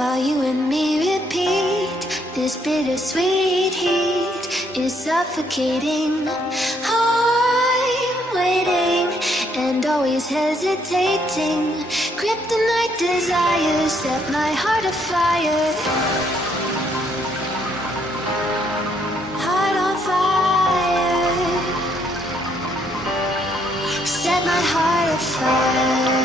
while you and me repeat. This bittersweet heat is suffocating. I'm waiting and always hesitating. Kryptonite desires set my heart afire. Heart on fire. Set my heart afire.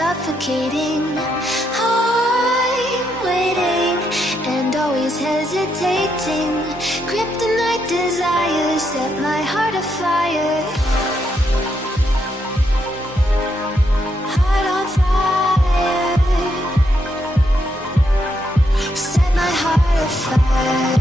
Suffocating. I'm waiting and always hesitating. Kryptonite desires set my heart afire. Heart on fire. Set my heart afire.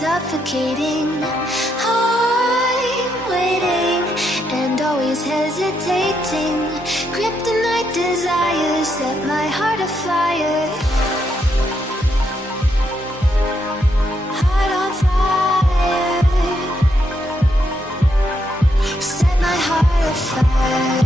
Suffocating. I'm waiting and always hesitating. Kryptonite desires set my heart afire. Heart on fire. Set my heart afire.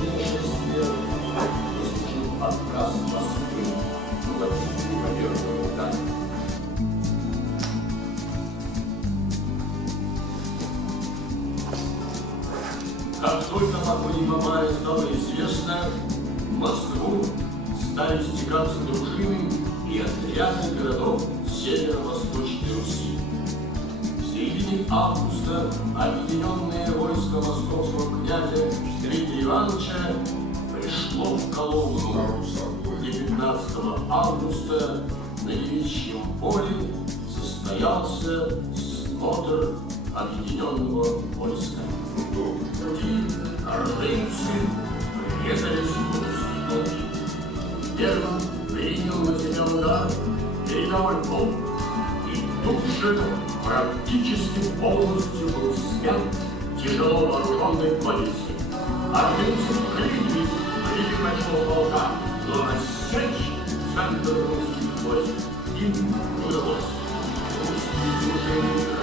внешне смелый, услышал отказ Москвы, мудрости по первому удару. Как только покойник Мамая стало известно, в Москву стали стекаться дружины и отряды городов северо-восточной Руси. В середине августа объединенное войско московского князя Дмитрия Ивановича пришло в Коломну, где 15 августа на Девичьем поле состоялся смотр объединенного войска. Другие ордынцы врезались в русские полки. Первым принял на себя удар передовой полк, и тут же практически полностью был смят тяжело вооруженной конницей. Ордынцы вклинились в ряды большого полка, но рассечь центр русских войск им не удалось. Русские дружины